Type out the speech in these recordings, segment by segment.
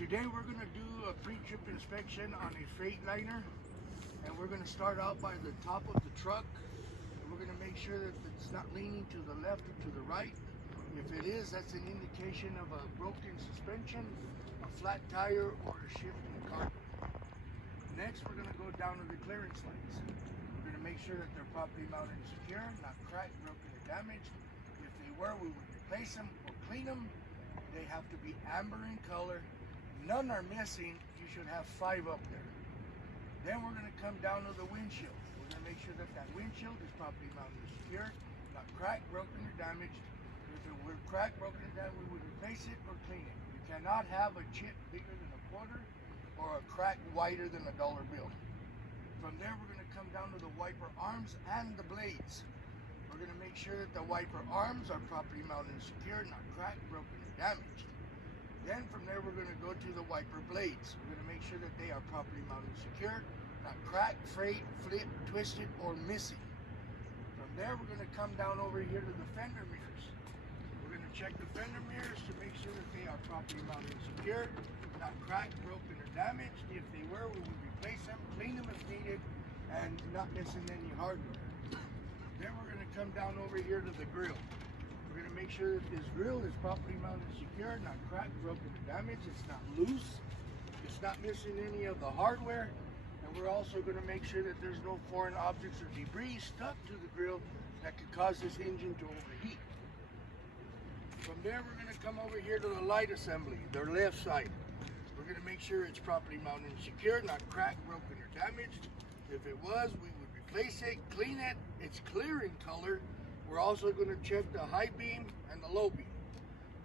Today we're going to do a pre-trip inspection on a Freightliner, and we're going to start out by the top of the truck, and we're going to make sure that it's not leaning to the left or to the right. If it is, that's an indication of a broken suspension, a flat tire, or a shifting carpet. Next, we're going to go down to the clearance lights. We're going to make sure that they're properly mounted and secure, not cracked, broken, or damaged. If they were, we would replace them or clean them. They have to be amber in color. None are missing. You should have 5 up there. Then we're going to come down to the windshield. We're going to make sure that that windshield is properly mounted and secure, not cracked, broken, or damaged. If it were cracked, broken, or damaged, we would replace it or clean it. You cannot have a chip bigger than a quarter or a crack wider than a dollar bill. From there, we're going to come down to the wiper arms and the blades. We're going to make sure that the wiper arms are properly mounted and secure, not cracked, broken, or damaged. Then from there, we're going to go to the wiper blades. We're going to make sure that they are properly mounted and secure, not cracked, frayed, flipped, twisted, or missing. From there, we're going to come down over here to the fender mirrors. We're going to check the fender mirrors to make sure that they are properly mounted and secure, not cracked, broken, or damaged. If they were, we would replace them, clean them if needed, and not missing any hardware. Then we're going to come down over here to the grill. We're going to make sure that this grill is properly mounted and secure, not cracked, broken, or damaged. It's not loose. It's not missing any of the hardware. And we're also going to make sure that there's no foreign objects or debris stuck to the grill that could cause this engine to overheat. From there, we're going to come over here to the light assembly, their left side. We're going to make sure it's properly mounted and secure, not cracked, broken, or damaged. If it was, we would replace it, clean it. It's clear in color. We're also going to check the high beam and the low beam.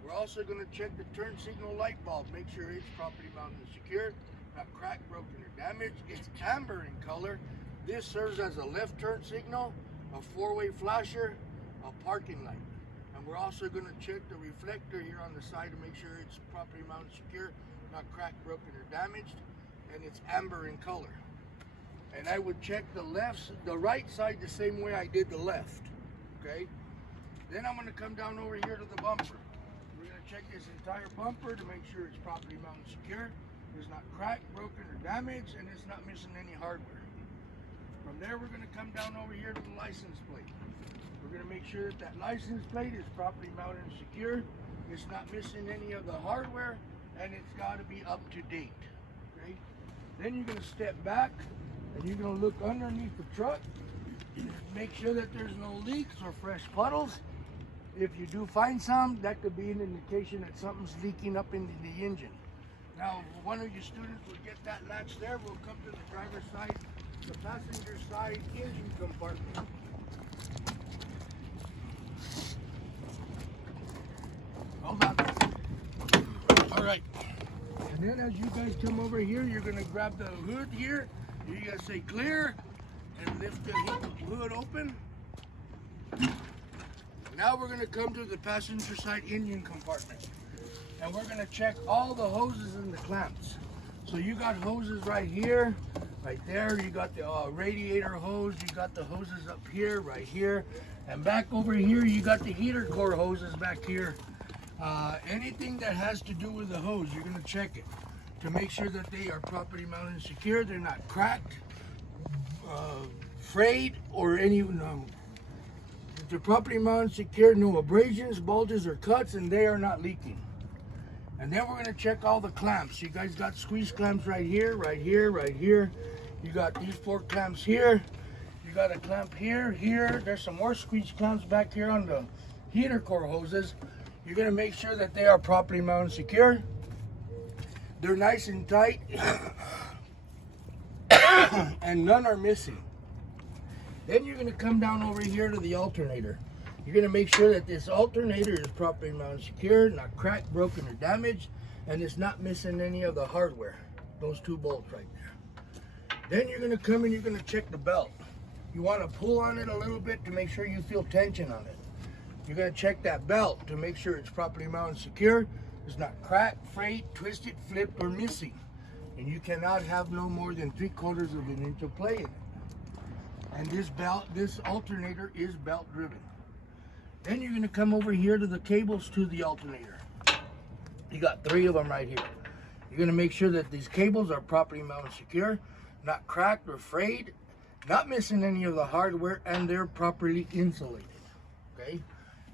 We're also going to check the turn signal light bulb, make sure it's properly mounted and secure, not cracked, broken, or damaged. It's amber in color. This serves as a left turn signal, a 4-way flasher, a parking light. And we're also going to check the reflector here on the side to make sure it's properly mounted and secure, not cracked, broken, or damaged. And it's amber in color. And I would check the right side the same way I did the left. Okay? Then I'm going to come down over here to the bumper. We're going to check this entire bumper to make sure it's properly mounted and secure. It's not cracked, broken, or damaged, and it's not missing any hardware. From there, we're going to come down over here to the license plate. We're going to make sure that that license plate is properly mounted and secure. It's not missing any of the hardware, and it's got to be up to date. Okay? Then you're going to step back, and you're going to look underneath the truck. Make sure that there's no leaks or fresh puddles. If you do find some, that could be an indication that something's leaking up into the engine. Now, one of your students will get that latch there. We'll come to the driver's side, the passenger side engine compartment. Hold on. All right. And then as you guys come over here, you're going to grab the hood here. You're going to say clear and lift the hood open. Now we're going to come to the passenger side engine compartment. And we're going to check all the hoses and the clamps. So you got hoses right here, right there. You got the radiator hose. You got the hoses up here, right here. And back over here, you got the heater core hoses back here. Anything that has to do with the hose, you're going to check it to make sure that they are properly mounted and secure. They're not cracked, frayed, or any, if they're properly mounted and secure, no abrasions, bulges, or cuts, and they are not leaking. And then we're going to check all the clamps. You guys got squeeze clamps right here, right here, right here. You got these 4 clamps here. You got a clamp here, here. There's some more squeeze clamps back here on the heater core hoses. You're going to make sure that they are properly mounted and secure. They're nice and tight. And none are missing. Then you're going to come down over here to the alternator. You're going to make sure that this alternator is properly mounted and secure, not cracked, broken, or damaged, and it's not missing any of the hardware. Those 2 bolts right there. Then you're going to come and you're going to check the belt. You want to pull on it a little bit to make sure you feel tension on it. You're going to check that belt to make sure it's properly mounted and secure. It's not cracked, frayed, twisted, flipped, or missing. And you cannot have no more than 3/4 of an inch of play in it. And this alternator is belt driven. Then you're going to come over here to the cables to the alternator. You got 3 of them right here. You're going to make sure that these cables are properly mounted secure, not cracked or frayed, not missing any of the hardware, and they're properly insulated. Okay.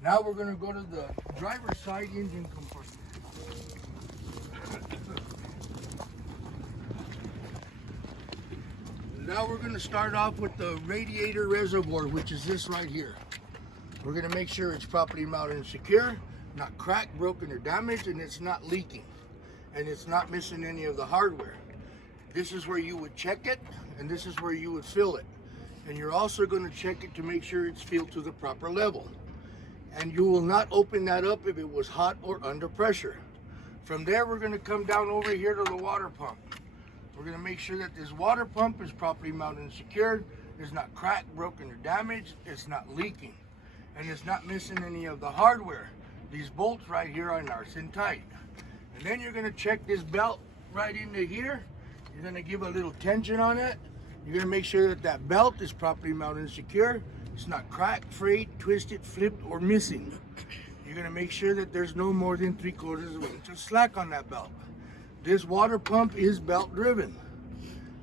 Now we're going to go to the driver's side engine compartment. Now we're going to start off with the radiator reservoir, which is this right here. We're going to make sure it's properly mounted and secure, not cracked, broken, or damaged, and it's not leaking, and it's not missing any of the hardware. This is where you would check it, and this is where you would fill it. And you're also going to check it to make sure it's filled to the proper level. And you will not open that up if it was hot or under pressure. From there, we're going to come down over here to the water pump. We're going to make sure that this water pump is properly mounted and secured. It's not cracked, broken, or damaged. It's not leaking. And it's not missing any of the hardware. These bolts right here are nice and tight. And then you're going to check this belt right into here. You're going to give a little tension on it. You're going to make sure that that belt is properly mounted and secure. It's not cracked, frayed, twisted, flipped, or missing. You're going to make sure that there's no more than 3/4 of an inch of slack on that belt. This water pump is belt driven.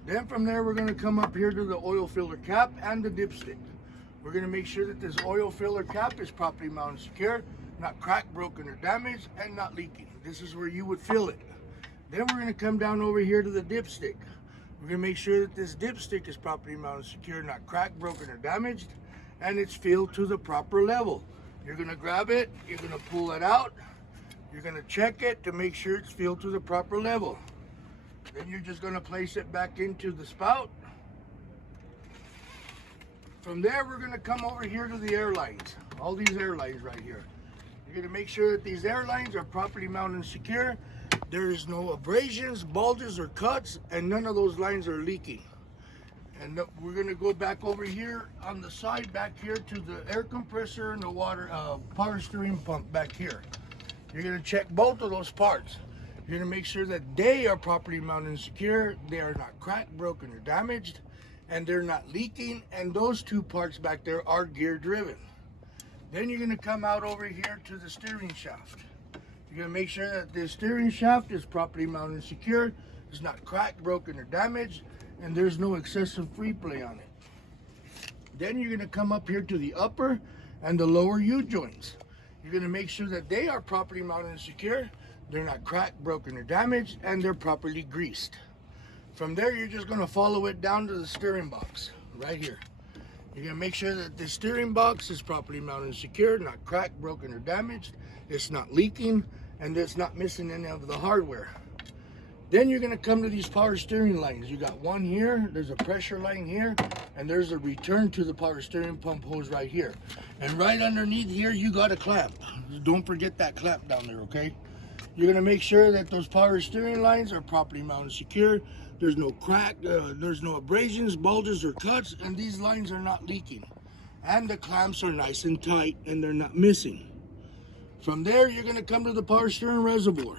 Then from there, we're going to come up here to the oil filler cap and the dipstick. We're going to make sure that this oil filler cap is properly mounted and secure, not cracked, broken, or damaged, and not leaking. This is where you would fill it. Then we're going to come down over here to the dipstick. We're going to make sure that this dipstick is properly mounted and secure, not cracked, broken, or damaged, and it's filled to the proper level. You're going to grab it, you're going to pull it out, you're going to check it to make sure it's filled to the proper level. Then you're just going to place it back into the spout. From there, we're going to come over here to the air lines. All these air lines right here. You're going to make sure that these air lines are properly mounted and secure. There is no abrasions, bulges, or cuts, and none of those lines are leaking. And we're going to go back over here on the side back here to the air compressor and the water power steering pump back here. You're going to check both of those parts. You're going to make sure that they are properly mounted and secure. They are not cracked, broken, or damaged, and they're not leaking. And those two parts back there are gear driven. Then you're going to come out over here to the steering shaft. You're going to make sure that the steering shaft is properly mounted and secure. It's not cracked, broken, or damaged, and there's no excessive free play on it. Then you're going to come up here to the upper and the lower U-joints. You're going to make sure that they are properly mounted and secure. They're not cracked, broken, or damaged, and they're properly greased. From there, you're just going to follow it down to the steering box right here. You're going to make sure that the steering box is properly mounted and secure, not cracked, broken, or damaged. It's not leaking, and it's not missing any of the hardware. Then you're going to come to these power steering lines. You got one here, there's a pressure line here, and there's a return to the power steering pump hose right here. And right underneath here, you got a clamp. Don't forget that clamp down there, okay? You're going to make sure that those power steering lines are properly mounted and secure. There's no crack, there's no abrasions, bulges, or cuts, and these lines are not leaking. And the clamps are nice and tight, and they're not missing. From there, you're going to come to the power steering reservoir.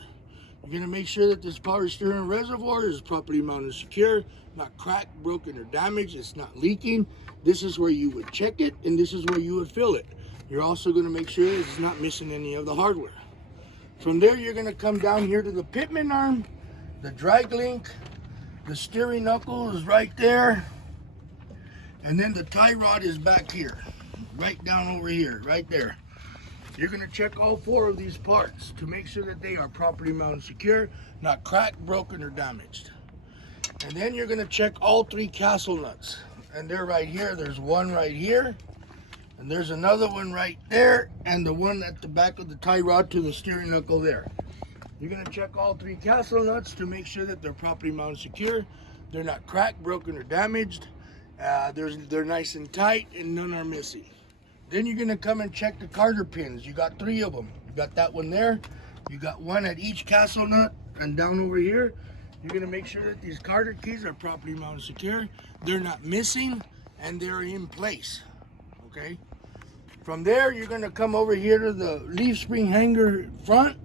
You're going to make sure that this power steering reservoir is properly mounted and secure, not cracked, broken, or damaged. It's not leaking. This is where you would check it, and this is where you would fill it. You're also going to make sure it's not missing any of the hardware. From there, you're going to come down here to the pitman arm, the drag link, the steering knuckle is right there, and then the tie rod is back here, right down over here, right there. You're going to check all four of these parts to make sure that they are properly mounted and secure, not cracked, broken, or damaged. And then you're going to check all three castle nuts. And they're right here. There's one right here, and there's another one right there, and the one at the back of the tie rod to the steering knuckle there. You're going to check all three castle nuts to make sure that they're properly mounted and secure. They're not cracked, broken, or damaged. They're nice and tight, and none are missing. Then you're going to come and check the carter pins. You got 3 of them. You got that one there. You got one at each castle nut, and down over here, you're going to make sure that these carter keys are properly mounted and secure. They're not missing, and they're in place. Okay? From there, you're going to come over here to the leaf spring hanger front,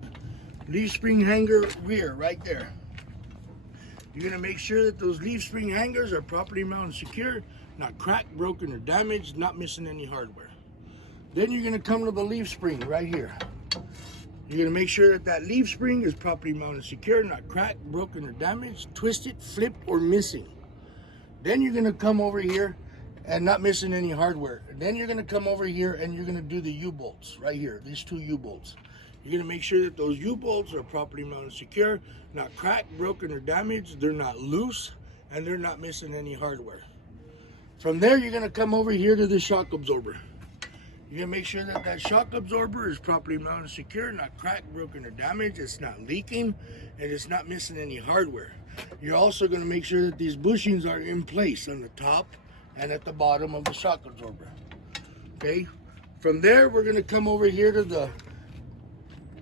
leaf spring hanger rear, right there. You're going to make sure that those leaf spring hangers are properly mounted and secure, not cracked, broken, or damaged, not missing any hardware. Then you're going to come to the leaf spring right here. You're going to make sure that that leaf spring is properly mounted and secure, not cracked, broken, or damaged, twisted, flipped, or missing. Then you're going to come over here and not missing any hardware. Then you're going to come over here and you're going to do the U-bolts right here, these two U-bolts. You're going to make sure that those U-bolts are properly mounted and secure, not cracked, broken, or damaged. They're not loose, and they're not missing any hardware. From there, you're going to come over here to the shock absorber. You're going to make sure that that shock absorber is properly mounted and secure, not cracked, broken, or damaged. It's not leaking, and it's not missing any hardware. You're also going to make sure that these bushings are in place on the top and at the bottom of the shock absorber. Okay? From there, we're going to come over here to the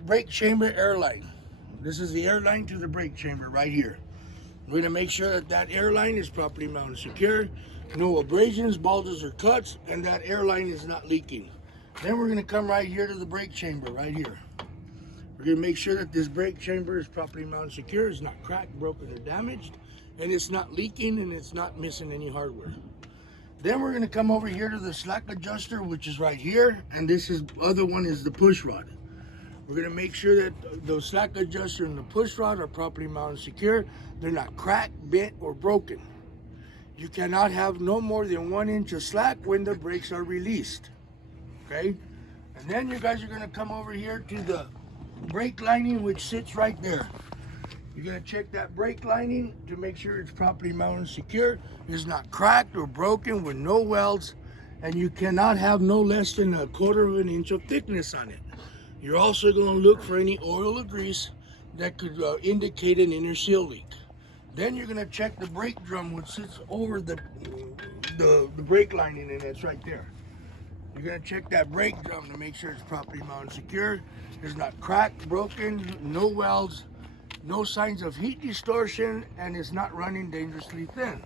brake chamber air line. This is the air line to the brake chamber right here. We're going to make sure that that air line is properly mounted and secure, no abrasions, bulges, or cuts, and that air line is not leaking. Then we're going to come right here to the brake chamber right here. We're going to make sure that this brake chamber is properly mounted and secure, it's not cracked, broken, or damaged, and it's not leaking, and it's not missing any hardware. Then we're going to come over here to the slack adjuster, which is right here, and this is other one is the push rod. We're going to make sure that the slack adjuster and the push rod are properly mounted and secure. They're not cracked, bent, or broken. You cannot have no more than 1 inch of slack when the brakes are released. Okay? And then you guys are going to come over here to the brake lining, which sits right there. You're going to check that brake lining to make sure it's properly mounted and secure. It's not cracked or broken with no welds. And you cannot have no less than 1/4 of an inch of thickness on it. You're also going to look for any oil or grease that could indicate an inner seal leak. Then you're going to check the brake drum, which sits over the brake lining, and it's right there. You're going to check that brake drum to make sure it's properly mounted and secure. It's not cracked, broken, no welds, no signs of heat distortion, and it's not running dangerously thin.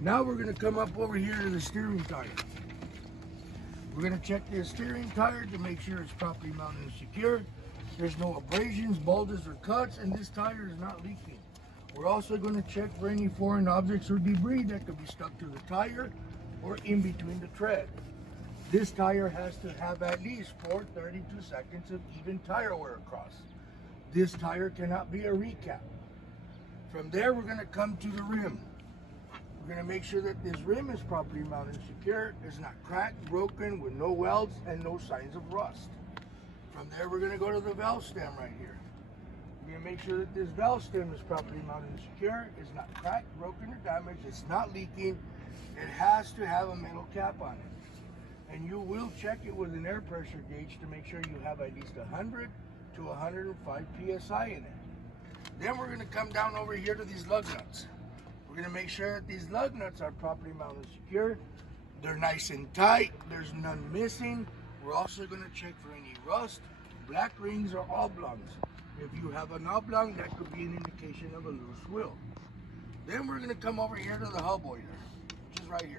Now we're going to come up over here to the steering tire. We're going to check the steering tire to make sure it's properly mounted and secure. There's no abrasions, bulges, or cuts, and this tire is not leaking. We're also going to check for any foreign objects or debris that could be stuck to the tire or in between the tread. This tire has to have at least 432 seconds of even tire wear across. This tire cannot be a recap. From there, we're going to come to the rim. We're going to make sure that this rim is properly mounted and secure. It's not cracked, broken, with no welds and no signs of rust. From there, we're going to go to the valve stem right here. We're going to make sure that this valve stem is properly mounted and secure. It's not cracked, broken, or damaged. It's not leaking. It has to have a metal cap on it. And you will check it with an air pressure gauge to make sure you have at least 100 to 105 psi in it. Then we're going to come down over here to these lug nuts. We're going to make sure that these lug nuts are properly mounted and secure. They're nice and tight. There's none missing. We're also going to check for any rust, black rings, or oblongs. If you have an oblong, that could be an indication of a loose wheel. Then we're going to come over here to the hub oiler, which is right here.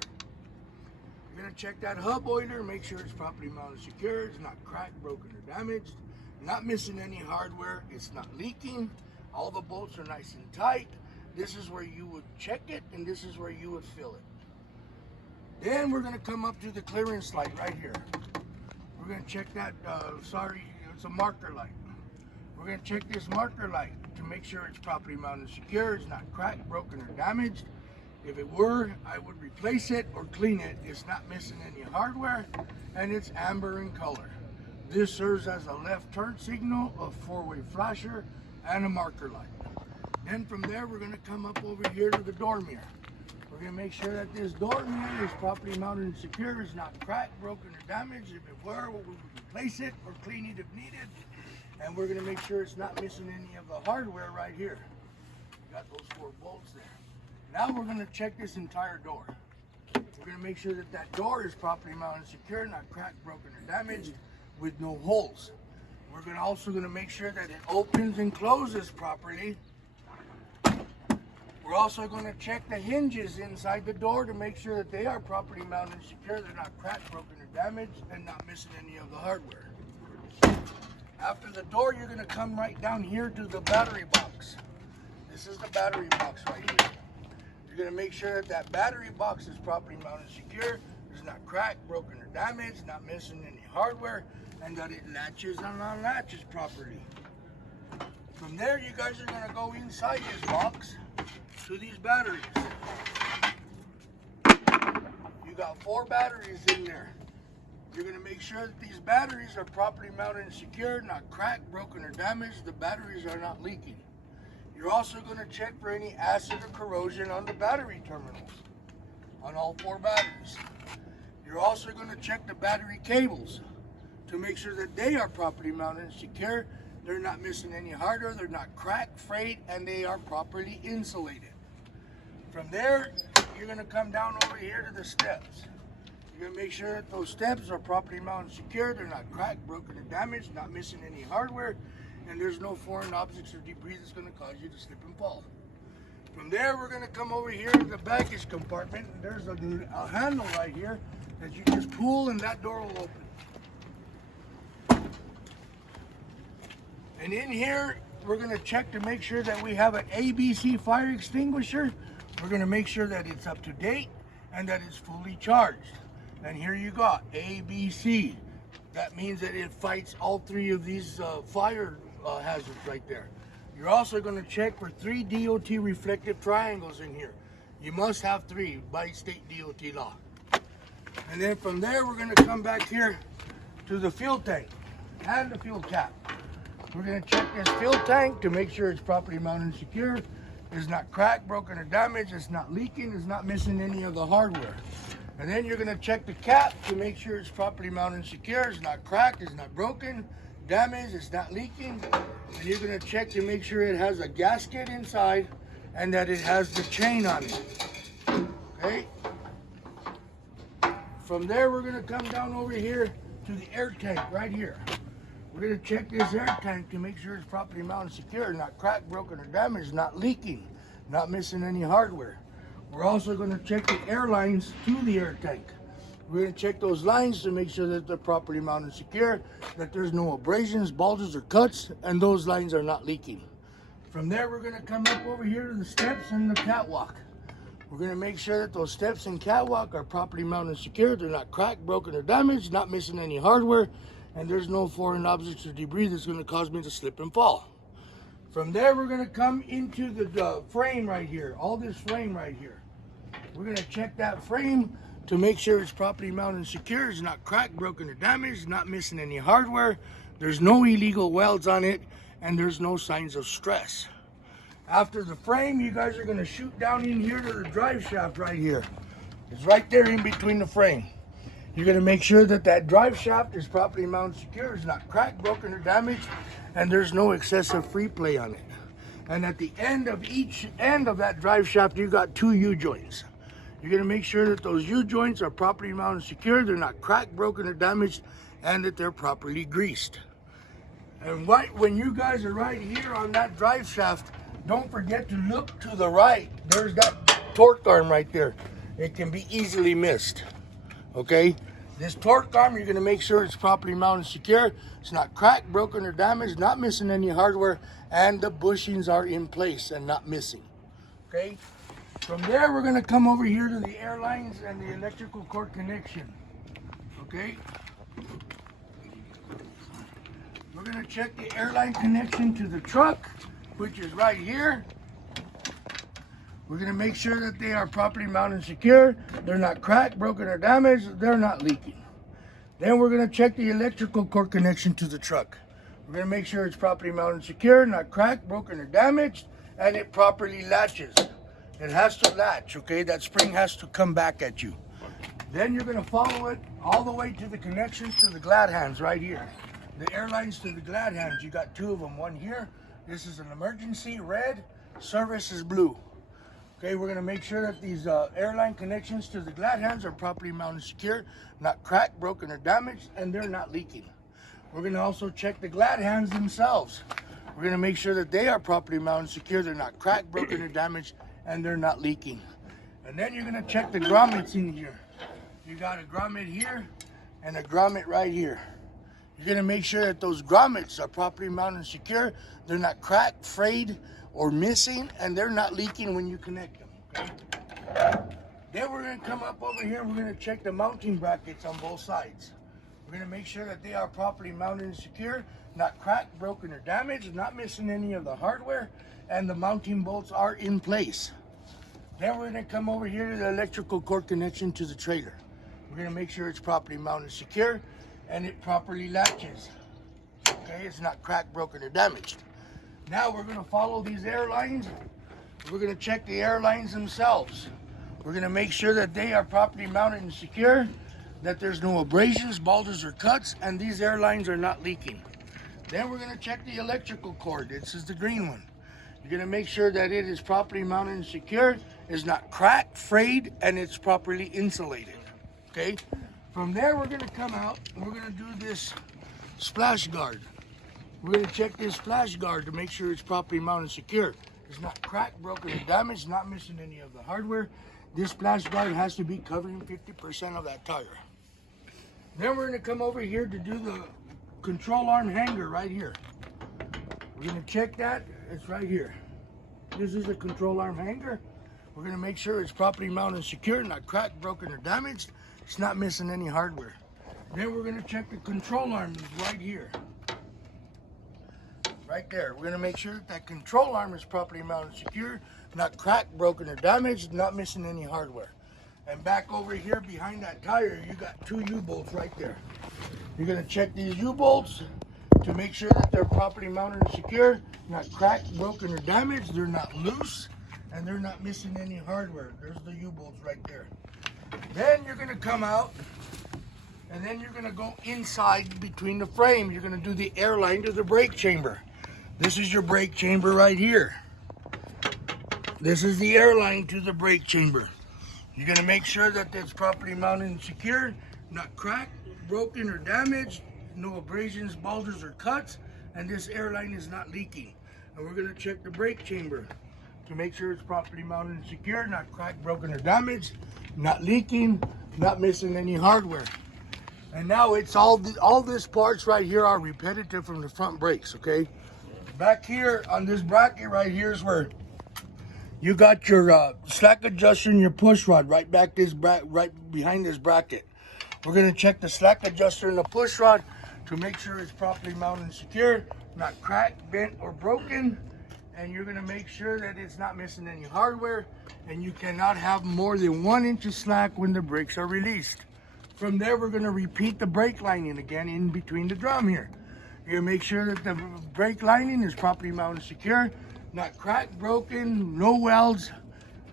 We're going to check that hub oiler, make sure it's properly mounted and secure. It's not cracked, broken, or damaged. Not missing any hardware. It's not leaking. All the bolts are nice and tight. This is where you would check it, and this is where you would fill it. Then we're going to come up to the clearance light right here. We're going to check that, it's a marker light. We're going to check this marker light to make sure it's properly mounted and secure. It's not cracked, broken, or damaged. If it were, I would replace it or clean it. It's not missing any hardware, and it's amber in color. This serves as a left turn signal, a four-way flasher, and a marker light. Then from there, we're going to come up over here to the door mirror. We're going to make sure that this door mirror is properly mounted and secure. It's not cracked, broken, or damaged. If it were, we would replace it or clean it if needed. And we're going to make sure it's not missing any of the hardware right here. Got those 4 bolts there. Now we're going to check this entire door. We're going to make sure that that door is properly mounted and secure, not cracked, broken, or damaged, with no holes. We're also going to make sure that it opens and closes properly. We're also going to check the hinges inside the door to make sure that they are properly mounted and secure. They're not cracked, broken, or damaged, and not missing any of the hardware. After the door, you're going to come right down here to the battery box. This is the battery box right here. You're going to make sure that that battery box is properly mounted and secure. It's not cracked, broken, or damaged, not missing any hardware. and that it latches and unlatches properly. From there, you guys are gonna go inside this box to these batteries. You got 4 batteries in there. You're gonna make sure that these batteries are properly mounted and secured, not cracked, broken, or damaged. The batteries are not leaking. You're also gonna check for any acid or corrosion on the battery terminals, on all 4 batteries. You're also gonna check the battery cables to make sure that they are properly mounted and secure. They're not missing any hardware, they're not cracked, frayed, and they are properly insulated. From there, you're gonna come down over here to the steps. You're gonna make sure that those steps are properly mounted and secure. They're not cracked, broken, or damaged, not missing any hardware, and there's no foreign objects or debris that's gonna cause you to slip and fall. From there, we're gonna come over here to the baggage compartment. There's a handle right here that you just pull and that door will open. And in here, we're gonna check to make sure that we have an ABC fire extinguisher. We're gonna make sure that it's up to date and that it's fully charged. And here you got ABC. That means that it fights all 3 of these fire hazards right there. You're also gonna check for 3 DOT reflective triangles in here. You must have 3 by state DOT law. And then from there, we're gonna come back here to the fuel tank and the fuel cap. We're gonna check this fuel tank to make sure it's properly mounted and secure. It's not cracked, broken, or damaged. It's not leaking. It's not missing any of the hardware. And then you're gonna check the cap to make sure it's properly mounted and secure. It's not cracked. It's not broken, damaged. It's not leaking. And you're gonna check to make sure it has a gasket inside and that it has the chain on it. Okay. From there, we're gonna come down over here to the air tank right here. We're gonna check this air tank to make sure it's properly mounted and secure, not cracked, broken, or damaged, not leaking, not missing any hardware. We're also gonna check the air lines to the air tank. We're gonna check those lines to make sure that they're properly mounted and secure, that there's no abrasions, bulges, or cuts, and those lines are not leaking. From there, we're gonna come up over here to the steps and the catwalk. We're gonna make sure that those steps and catwalk are properly mounted and secure. They're not cracked, broken, or damaged, not missing any hardware, and there's no foreign objects or debris that's gonna cause me to slip and fall. From there, we're gonna come into the frame right here, all this frame right here. We're gonna check that frame to make sure it's properly mounted and secure. It's not cracked, broken, or damaged, not missing any hardware. There's no illegal welds on it, and there's no signs of stress. After the frame, you guys are gonna shoot down in here to the drive shaft right here. It's right there in between the frame. You're gonna make sure that that drive shaft is properly mounted and secure. It's not cracked, broken, or damaged, and there's no excessive free play on it. And at the end of each end of that drive shaft, you got 2 U-joints. You're gonna make sure that those U-joints are properly mounted and secure. They're not cracked, broken, or damaged, and that they're properly greased. And when you guys are right here on that drive shaft, don't forget to look to the right. There's that torque arm right there. It can be easily missed. Okay? This torque arm, you're gonna make sure it's properly mounted and secure. It's not cracked, broken, or damaged, not missing any hardware, and the bushings are in place and not missing. Okay? From there, we're gonna come over here to the air lines and the electrical cord connection. Okay? We're gonna check the airline connection to the truck, which is right here. We're gonna make sure that they are properly mounted and secure. They're not cracked, broken, or damaged. They're not leaking. Then we're gonna check the electrical cord connection to the truck. We're gonna make sure it's properly mounted and secure, not cracked, broken, or damaged, and it properly latches. It has to latch, okay? That spring has to come back at you. Then you're gonna follow it all the way to the connections to the glad hands right here. The airlines to the glad hands, you got 2 of them. One here, this is an emergency, red, service is blue. Okay, we're gonna make sure that these airline connections to the glad hands are properly mounted and secure, not cracked, broken, or damaged, and they're not leaking. We're gonna also check the glad hands themselves. We're gonna make sure that they are properly mounted and secure, they're not cracked, broken, or damaged, and they're not leaking. And then you're gonna check the grommets in here. You got a grommet here and a grommet right here. You're gonna make sure that those grommets are properly mounted and secure. They're not cracked, frayed, or missing, and they're not leaking when you connect them. Okay? Then we're gonna come up over here. We're gonna check the mounting brackets on both sides. We're going to make sure that they are properly mounted and secure, not cracked, broken, or damaged, not missing any of the hardware, and the mounting bolts are in place. Then we're going to come over here to the electrical cord connection to the trailer. We're going to make sure it's properly mounted and secure, and it properly latches. Okay, it's not cracked, broken, or damaged. Now we're going to follow these air lines. We're going to check the air lines themselves. We're going to make sure that they are properly mounted and secure, that there's no abrasions, bulges, or cuts, and these air lines are not leaking. Then we're going to check the electrical cord. This is the green one. You're going to make sure that it is properly mounted and secure, is not cracked, frayed, and it's properly insulated. Okay? From there, we're going to come out and we're going to do this splash guard. We're going to check this splash guard to make sure it's properly mounted and secure. It's not cracked, broken, or damaged, not missing any of the hardware. This splash guard has to be covering 50% of that tire. Then we're going to come over here to do the control arm hanger right here. We're going to check that. It's right here. This is the control arm hanger. We're going to make sure it's properly mounted and secure, not cracked, broken, or damaged. It's not missing any hardware. Then we're going to check the control arm right here. Right there. We're going to make sure that that control arm is properly mounted and secure, not cracked, broken, or damaged, not missing any hardware. And back over here behind that tire, you got two U-bolts right there. You're going to check these U-bolts to make sure that they're properly mounted and secure, not cracked, broken, or damaged. They're not loose, and they're not missing any hardware. There's the U-bolts right there. Then you're going to come out, and then you're going to go inside between the frame. You're going to do the air line to the brake chamber. This is your brake chamber right here. This is the air line to the brake chamber. You're going to make sure that it's properly mounted and secure, not cracked, broken, or damaged, no abrasions, bulges, or cuts, and this air line is not leaking. And we're going to check the brake chamber to make sure it's properly mounted and secure, not cracked, broken, or damaged, not leaking, not missing any hardware. And now it's all this parts right here are repetitive from the front brakes, okay? Back here on this bracket right here is where you got your slack adjuster and your push rod right behind this bracket. We're going to check the slack adjuster and the push rod to make sure it's properly mounted and secure, not cracked, bent, or broken. And you're going to make sure that it's not missing any hardware. And you cannot have more than 1 inch of slack when the brakes are released. From there, we're going to repeat the brake lining again in between the drum here. You're going to make sure that the brake lining is properly mounted and secure, not cracked, broken, no welds.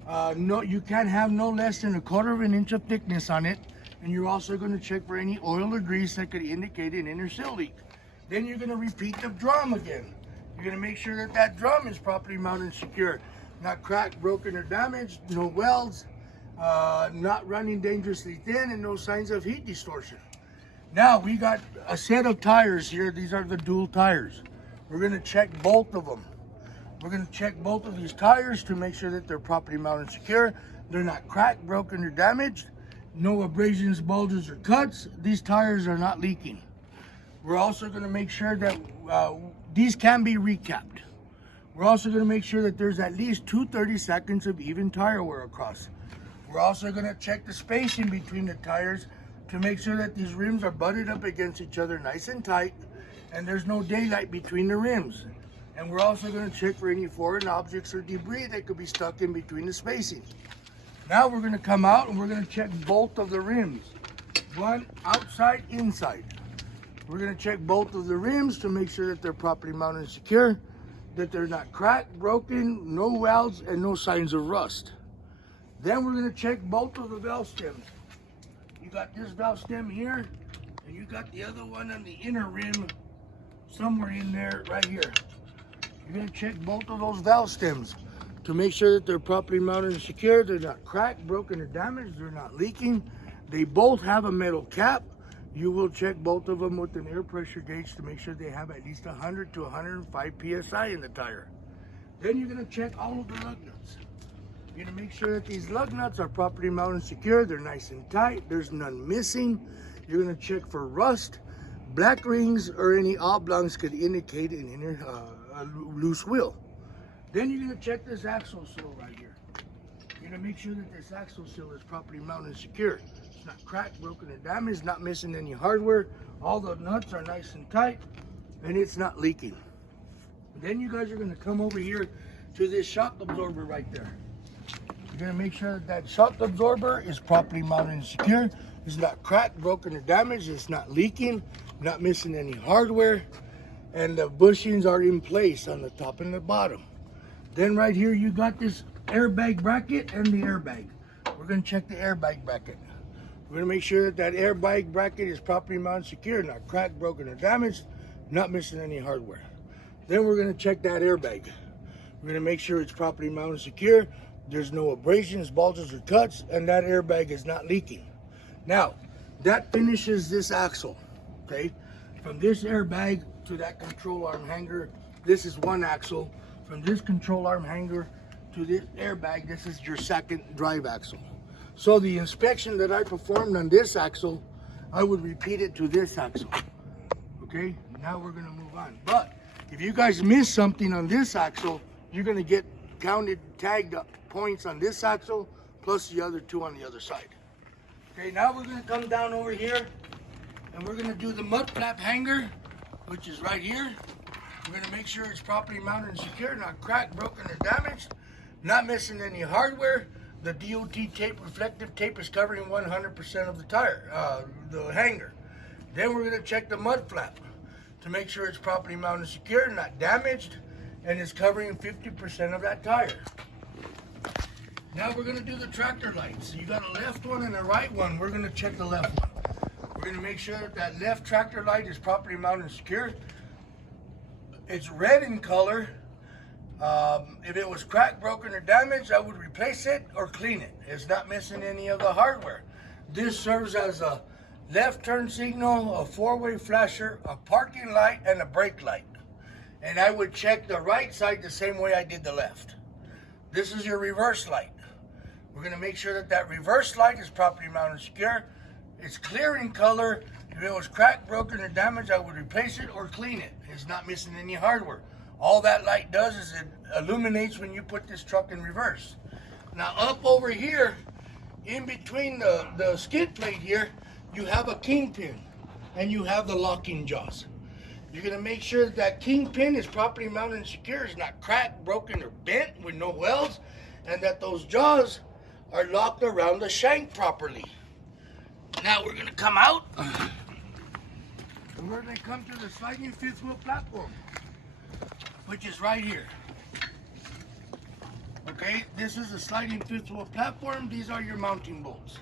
You can't have no less than 1/4 inch of thickness on it. And you're also going to check for any oil or grease that could indicate an inner seal leak. Then you're going to repeat the drum again. You're going to make sure that that drum is properly mounted and secure, not cracked, broken, or damaged, no welds, not running dangerously thin, and no signs of heat distortion. Now we got a set of tires here. These are the dual tires. We're going to check both of them. We're going to check both of these tires to make sure that they're properly mounted and secure. They're not cracked, broken, or damaged. No abrasions, bulges, or cuts. These tires are not leaking. We're also going to make sure that these can be recapped. We're also going to make sure that there's at least 2 seconds of even tire wear across. We're also going to check the spacing between the tires to make sure that these rims are butted up against each other nice and tight, and there's no daylight between the rims. And we're also going to check for any foreign objects or debris that could be stuck in between the spacing. Now we're going to come out and we're going to check both of the rims. One outside, inside. We're going to check both of the rims to make sure that they're properly mounted and secure, that they're not cracked, broken, no welds, and no signs of rust. Then we're going to check both of the valve stems. You got this valve stem here, and you got the other one on the inner rim somewhere in there right here. You're going to check both of those valve stems to make sure that they're properly mounted and secure. They're not cracked, broken, or damaged. They're not leaking. They both have a metal cap. You will check both of them with an air pressure gauge to make sure they have at least 100 to 105 psi in the tire. Then you're going to check all of the lug nuts. You're going to make sure that these lug nuts are properly mounted and secure. They're nice and tight. There's none missing. You're going to check for rust, black rings, or any oblongs could indicate an inner loose wheel. Then you're going to check this axle seal right here. You're going to make sure that this axle seal is properly mounted and secure. It's not cracked, broken, or damaged, not missing any hardware. All the nuts are nice and tight, and it's not leaking. Then you guys are gonna come over here to this shock absorber right there. You're gonna make sure that that shock absorber is properly mounted and secure. It's not cracked, broken, or damaged. It's not leaking, not missing any hardware, and the bushings are in place on the top and the bottom. Then right here you got this airbag bracket and the airbag. We're gonna check the airbag bracket. We're gonna make sure that that airbag bracket is properly mounted and secure, not cracked, broken, or damaged, not missing any hardware. Then we're gonna check that airbag. We're gonna make sure it's properly mounted and secure. There's no abrasions, bulges, or cuts, and that airbag is not leaking. Now, that finishes this axle, okay? From this airbag to that control arm hanger, this is one axle. From this control arm hanger to this airbag, this is your second drive axle. So the inspection that I performed on this axle, I would repeat it to this axle, okay? Now we're gonna move on. But if you guys miss something on this axle, you're gonna get counted, tagged up points on this axle, plus the other two on the other side. Okay, now we're gonna come down over here, and we're gonna do the mud flap hanger, which is right here. We're gonna make sure it's properly mounted and secure, not cracked, broken, or damaged, not missing any hardware. The DOT tape, reflective tape, is covering 100% of the tire, the hanger. Then we're gonna check the mud flap to make sure it's properly mounted and secure, not damaged, and it's covering 50% of that tire. Now we're gonna do the tractor lights. You got a left one and a right one. We're gonna check the left one. We're gonna make sure that that left tractor light is properly mounted and secure. It's red in color. If it was cracked, broken, or damaged, I would replace it or clean it. It's not missing any of the hardware. This serves as a left turn signal, a four-way flasher, a parking light, and a brake light. And I would check the right side the same way I did the left. This is your reverse light. We're gonna make sure that that reverse light is properly mounted and secure. It's clear in color. If it was cracked, broken, or damaged, I would replace it or clean it. It's not missing any hardware. All that light does is it illuminates when you put this truck in reverse. Now up over here, in between the skid plate here, you have a kingpin and you have the locking jaws. You're gonna make sure that that kingpin is properly mounted and secure. It's not cracked, broken, or bent with no welds, and that those jaws are locked around the shank properly. Now we're gonna come out, and we're gonna come to the sliding fifth wheel platform, which is right here. Okay, this is a sliding fifth wheel platform. These are your mounting bolts.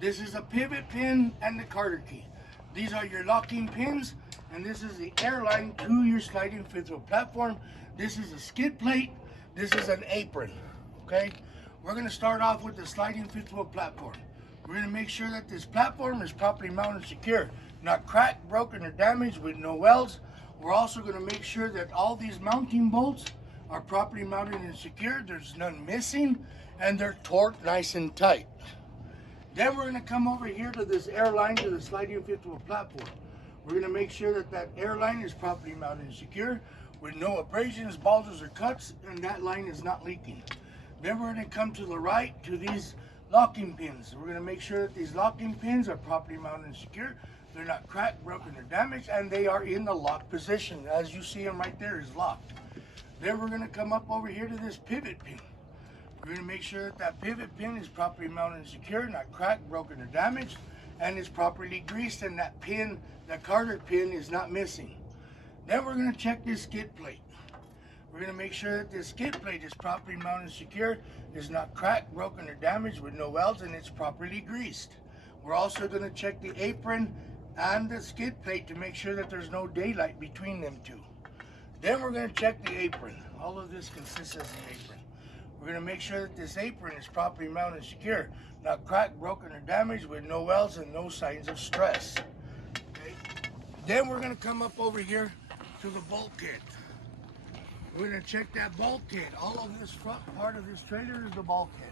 This is a pivot pin and the Carter key. These are your locking pins, and this is the airline to your sliding fifth wheel platform. This is a skid plate. This is an apron. Okay, we're gonna start off with the sliding fifth wheel platform. We're gonna make sure that this platform is properly mounted and secure, not cracked, broken, or damaged with no welds. We're also gonna make sure that all these mounting bolts are properly mounted and secure. There's none missing, and they're torqued nice and tight. Then we're gonna come over here to this airline to the sliding fifth wheel platform. We're gonna make sure that that airline is properly mounted and secure with no abrasions, bulges, or cuts, and that line is not leaking. Then we're gonna come to the right to these locking pins. We're gonna make sure that these locking pins are properly mounted and secure. They're not cracked, broken, or damaged, and they are in the lock position. As you see them right there is locked. Then we're gonna come up over here to this pivot pin. We're gonna make sure that that pivot pin is properly mounted and secure, not cracked, broken, or damaged, and is properly greased, and that pin, that Carter pin, is not missing. Then we're gonna check this skid plate. We're gonna make sure that this skid plate is properly mounted and secure, is not cracked, broken, or damaged with no welds, and it's properly greased. We're also gonna check the apron and the skid plate to make sure that there's no daylight between them two. Then we're gonna check the apron. All of this consists of the apron. We're gonna make sure that this apron is properly mounted and secure, not cracked, broken, or damaged with no welds and no signs of stress. Okay. Then we're gonna come up over here to the bulkhead. We're gonna check that bulkhead. All of this front part of this trailer is the bulkhead.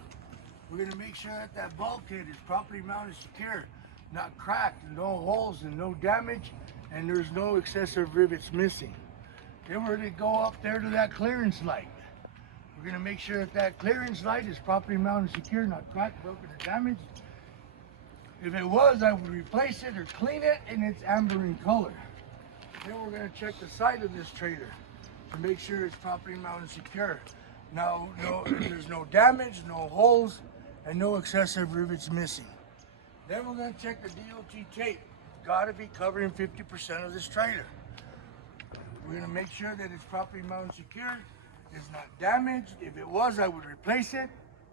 We're gonna make sure that that bulkhead is properly mounted and secure, not cracked, no holes and no damage, and there's no excessive rivets missing. Then we're gonna go up there to that clearance light. We're gonna make sure that that clearance light is properly mounted and secure, not cracked, broken, or damaged. If it was, I would replace it or clean it, and it's amber in color. Then we're going to check the side of this trailer to make sure it's properly mounted secure. Now, there's no damage, no holes, and no excessive rivets missing. Then we're going to check the DOT tape. Got to be covering 50% of this trailer. We're going to make sure that it's properly mounted secure. It's not damaged. If it was, I would replace it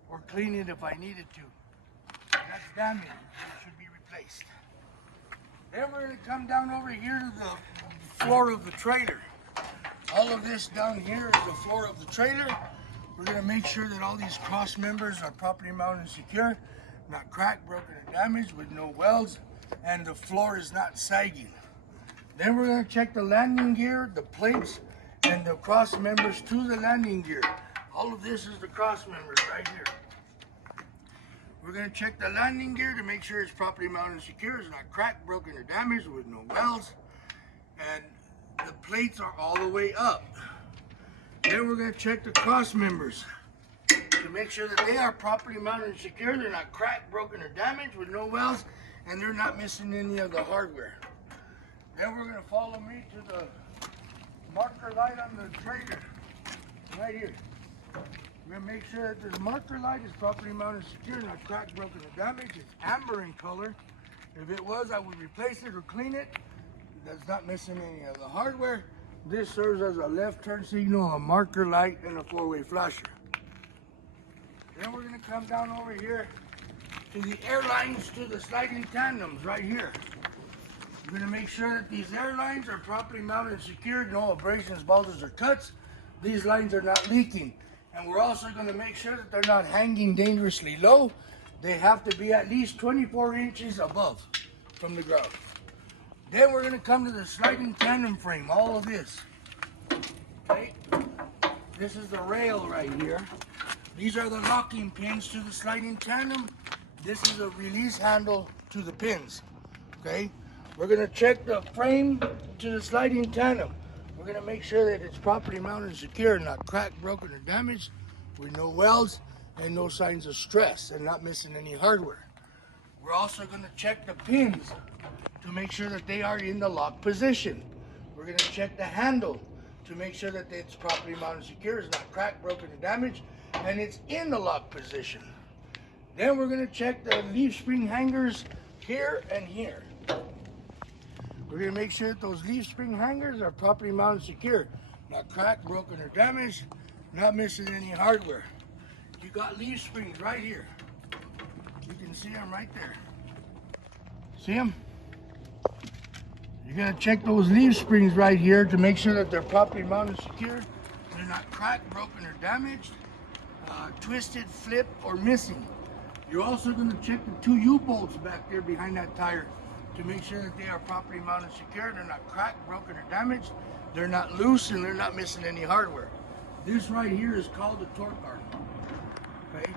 or clean it if I needed to. That's damaged. It should be replaced. Then we're going to come down over here to the floor of the trailer. All of this down here is the floor of the trailer. We're going to make sure that all these cross members are properly mounted and secure, not cracked, broken, or damaged, with no welds, and the floor is not sagging. Then we're going to check the landing gear, the plates, and the cross members to the landing gear. All of this is the cross members right here. We're going to check the landing gear to make sure it's properly mounted and secure. It's not cracked, broken, or damaged, with no welds. And the plates are all the way up. Then we're going to check the cross members to make sure that they are properly mounted and secure. They're not cracked, broken, or damaged, with no welds, and they're not missing any of the hardware. Then we're going to follow me to the marker light on the trailer, right here. We're going to make sure that the marker light is properly mounted and secure, not cracked, broken, or damaged. It's amber in color. If it was, I would replace it or clean it. That's not missing any of the hardware. This serves as a left turn signal, a marker light, and a four-way flasher. Then we're going to come down over here to the air lines to the sliding tandems right here. We're going to make sure that these air lines are properly mounted and secured, no abrasions, bulges, or cuts. These lines are not leaking. And we're also going to make sure that they're not hanging dangerously low. They have to be at least 24 inches above from the ground. Then we're going to come to the sliding tandem frame, all of this. Okay? This is the rail right here. These are the locking pins to the sliding tandem. This is a release handle to the pins. Okay? We're going to check the frame to the sliding tandem. We're going to make sure that it's properly mounted and secure, not cracked, broken, or damaged, with no welds and no signs of stress, and not missing any hardware. We're also going to check the pins to make sure that they are in the lock position. We're going to check the handle to make sure that it's properly mounted and secure, it's not cracked, broken, or damaged, and it's in the lock position. Then we're going to check the leaf spring hangers here and here. We're going to make sure that those leaf spring hangers are properly mounted and secure, not cracked, broken, or damaged, not missing any hardware. You got leaf springs right here. You can see them right there. See them? You're going to check those leaf springs right here to make sure that they're properly mounted and secure. They're not cracked, broken, or damaged, twisted, flipped, or missing. You're also going to check the two U-bolts back there behind that tire to make sure that they are properly mounted and secure. They're not cracked, broken, or damaged. They're not loose, and they're not missing any hardware. This right here is called the torque arm. Okay?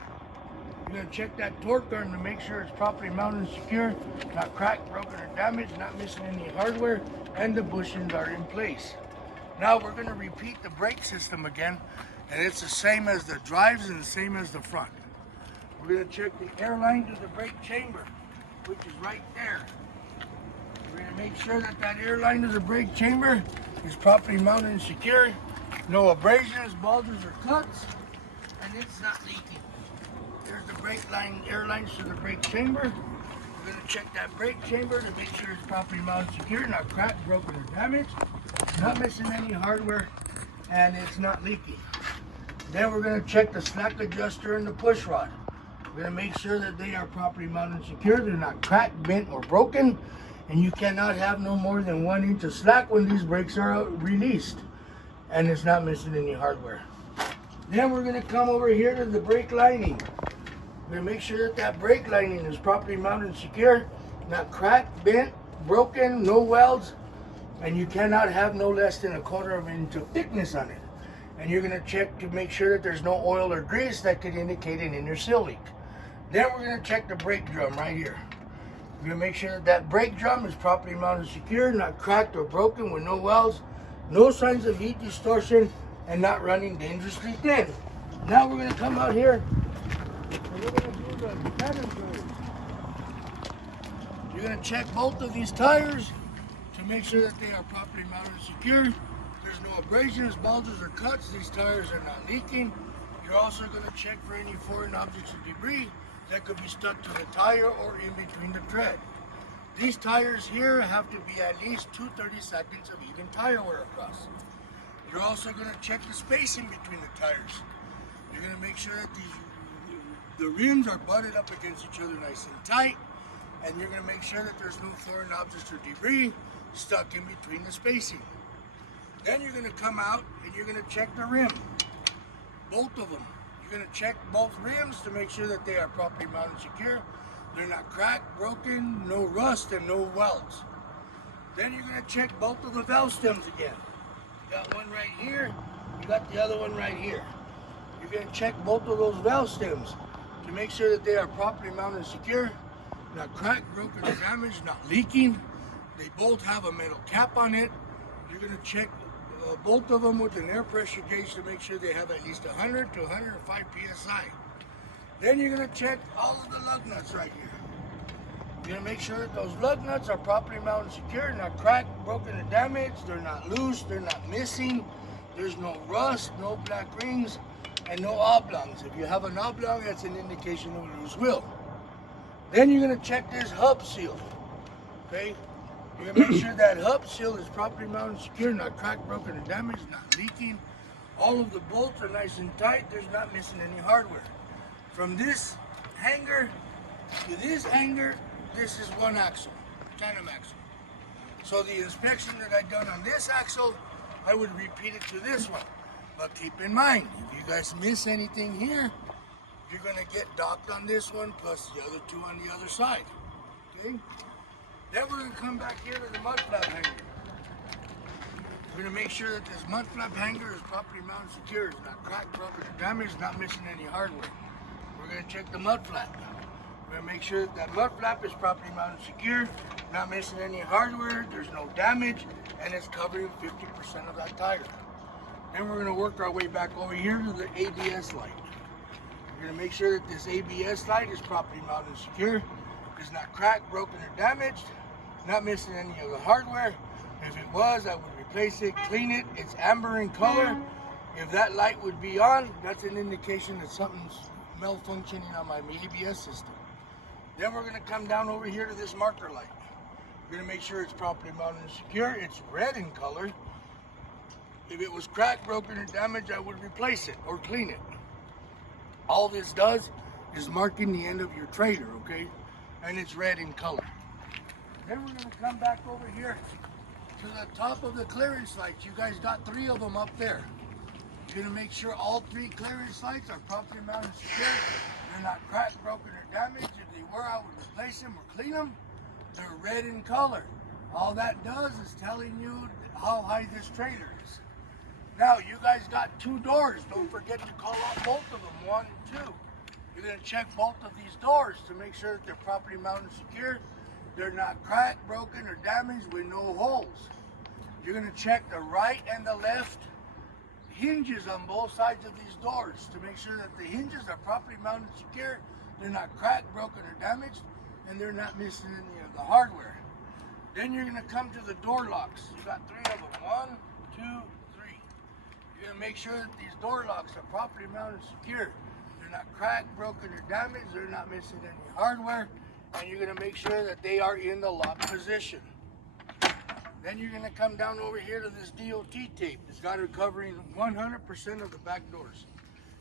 You're going to check that torque arm to make sure it's properly mounted and secure, not cracked, broken, or damaged, not missing any hardware, and the bushings are in place. Now we're going to repeat the brake system again, and it's the same as the drives and the same as the front. We're going to check the air line to the brake chamber, which is right there. We're going to make sure that that air line to the brake chamber is properly mounted and secure, no abrasions, bulges, or cuts, and it's not leaking. There's the brake line, air lines to the brake chamber. We're going to check that brake chamber to make sure it's properly mounted and secure, not cracked, broken, or damaged, not missing any hardware, and it's not leaking. Then we're going to check the slack adjuster and the push rod. We're going to make sure that they are properly mounted and secure. They're not cracked, bent, or broken, and you cannot have no more than 1 inch of slack when these brakes are released, and it's not missing any hardware. Then we're going to come over here to the brake lining. We're going to make sure that that brake lining is properly mounted and secure, not cracked, bent, broken, no welds, and you cannot have no less than 1/4 of an inch of thickness on it. And you're going to check to make sure that there's no oil or grease that could indicate an inner seal leak. Then we're going to check the brake drum right here. We're going to make sure that that brake drum is properly mounted and secure, not cracked or broken, with no welds, no signs of heat distortion, and not running dangerously thin. Now we're going to come out here and we're going to do the tandem joint. You're going to check both of these tires to make sure that they are properly mounted and secure. There's no abrasions, bulges, or cuts. These tires are not leaking. You're also going to check for any foreign objects or debris that could be stuck to the tire or in between the tread. These tires here have to be at least 2/32 of even tire wear across. You're also going to check the spacing between the tires. You're going to make sure that the rims are butted up against each other nice and tight, and you're going to make sure that there's no foreign objects or debris stuck in between the spacing. Then you're going to come out and you're going to check the rim, both of them. You're going to check both rims to make sure that they are properly mounted and secure. They're not cracked, broken, no rust, and no welds. Then you're going to check both of the valve stems again. You got one right here, you got the other one right here. You're going to check both of those valve stems to make sure that they are properly mounted and secure, not cracked, broken, or damaged, not leaking. They both have a metal cap on it. You're going to check both of them with an air pressure gauge to make sure they have at least 100 to 105 psi. Then you're going to check all of the lug nuts right here. You're going to make sure that those lug nuts are properly mounted and secure, not cracked, broken, or damaged. They're not loose, they're not missing. There's no rust, no black rings, and no oblongs. If you have an oblong, that's an indication of a loose wheel. Then you're going to check this hub seal. Okay? You're going to make sure that hub seal is properly mounted and secure, not cracked, broken, or damaged, not leaking. All of the bolts are nice and tight. There's not missing any hardware. From this hanger to this hanger, this is one axle, tandem axle. So the inspection that I done on this axle, I would repeat it to this one. But keep in mind, if you guys miss anything here, you're going to get docked on this one plus the other two on the other side. Okay? Then we're going to come back here to the mud flap hanger. We're going to make sure that this mud flap hanger is properly mounted and secure. It's not cracked, broken, or damaged, not missing any hardware. We're going to check the mud flap. We're going to make sure that that mud flap is properly mounted and secure, not missing any hardware, there's no damage, and it's covering 50% of that tire. Then we're going to work our way back over here to the ABS light. We're going to make sure that this ABS light is properly mounted and secure. It's not cracked, broken, or damaged, not missing any of the hardware. If it was, I would replace it, clean it. It's amber in color. If that light would be on, that's an indication that something's malfunctioning on my ABS system. Then we're going to come down over here to this marker light. We're going to make sure it's properly mounted and secure. It's red in color. If it was cracked, broken, or damaged, I would replace it or clean it. All this does is marking the end of your trailer, okay? And it's red in color. Then we're going to come back over here to the top of the clearance lights. You guys got 3 of them up there. You're going to make sure all 3 clearance lights are properly mounted and secure. They're not cracked, broken, or damaged. If they were, I would replace them or clean them. They're red in color. All that does is telling you how high this trailer is. Now, you guys got 2 doors. Don't forget to call out both of them, 1 and 2. You're going to check both of these doors to make sure that they're properly mounted and secure. They're not cracked, broken, or damaged with no holes. You're going to check the right and the left hinges on both sides of these doors to make sure that the hinges are properly mounted and secure. They're not cracked, broken, or damaged, and they're not missing any of the hardware. Then you're going to come to the door locks. You got 3 of them. 1, 2, 3. You're going to make sure that these door locks are properly mounted and secure. They're not cracked, broken, or damaged. They're not missing any hardware. And you're going to make sure that they are in the lock position. Then you're going to come down over here to this DOT tape. It's got it covering 100% of the back doors.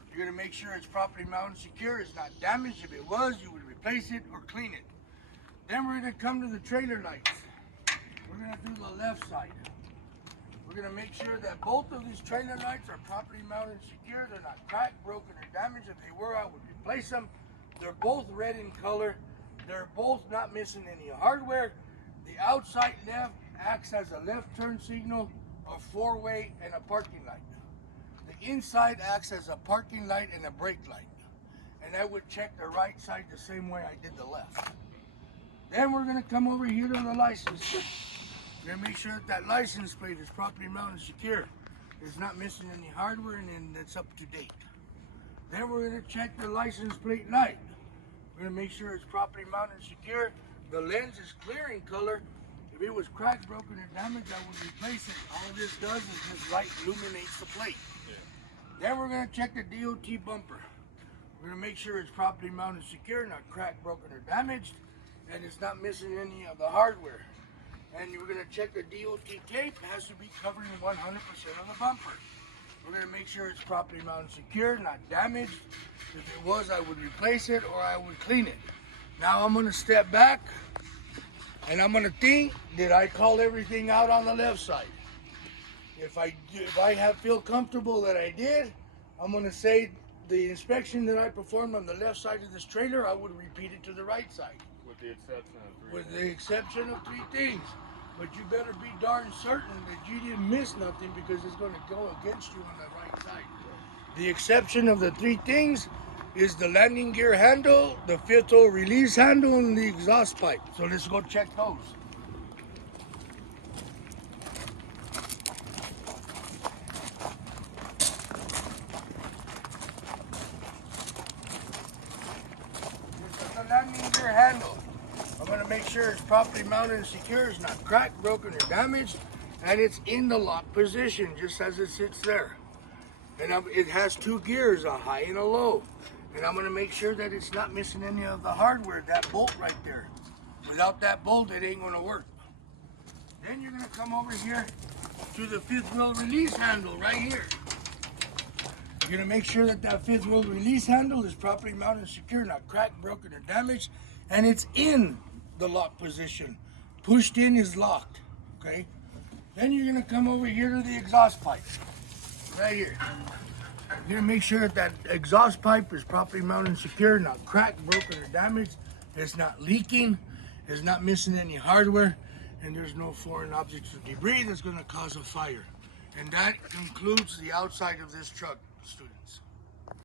You're going to make sure it's properly mounted and secure. It's not damaged. If it was, you would replace it or clean it. Then we're going to come to the trailer lights. We're going to do the left side. We're going to make sure that both of these trailer lights are properly mounted and secure. They're not cracked, broken, or damaged. If they were, I would replace them. They're both red in color. They're both not missing any hardware. The outside left acts as a left turn signal, a 4-way, and a parking light. The inside acts as a parking light and a brake light. And I would check the right side the same way I did the left. Then we're going to come over here to the license plate. We're going to make sure that that license plate is properly mounted and secure. It's not missing any hardware and it's up to date. Then we're going to check the license plate light. We're going to make sure it's properly mounted and secure. the lens is clear in color. If it was cracked, broken, or damaged, I would replace it. All this does is just light illuminates the plate. Yeah. Then we're gonna check the DOT bumper. We're gonna make sure it's properly mounted and secure, not cracked, broken, or damaged, and it's not missing any of the hardware. And we're gonna check the DOT tape. It has to be covering 100% of the bumper. We're gonna make sure it's properly mounted and secure, not damaged. If it was, I would replace it or I would clean it. Now I'm gonna step back and I'm gonna think, did I call everything out on the left side? If I feel comfortable that I did, I'm gonna say the inspection that I performed on the left side of this trailer, I would repeat it to the right side. With the exception of three With the exception of 3 things. But you better be darn certain that you didn't miss nothing, because it's gonna go against you on the right side. The exception of the 3 things is the landing gear handle, the fifth hole release handle, and the exhaust pipe. So let's go check those. This is the landing gear handle. I'm gonna make sure it's properly mounted and secure, it's not cracked, broken, or damaged, and it's in the lock position just as it sits there. And it has 2 gears, a high and a low. And I'm gonna make sure that it's not missing any of the hardware, that bolt right there. Without that bolt, it ain't gonna work. Then you're gonna come over here to the fifth wheel release handle right here. You're gonna make sure that that fifth wheel release handle is properly mounted and secure, not cracked, broken, or damaged, and it's in the lock position. Pushed in is locked, okay? Then you're gonna come over here to the exhaust pipe, right here. You're gonna make sure that that exhaust pipe is properly mounted and secure, not cracked, broken, or damaged. It's not leaking, it's not missing any hardware, and there's no foreign objects or debris that's gonna cause a fire. And that concludes the outside of this truck.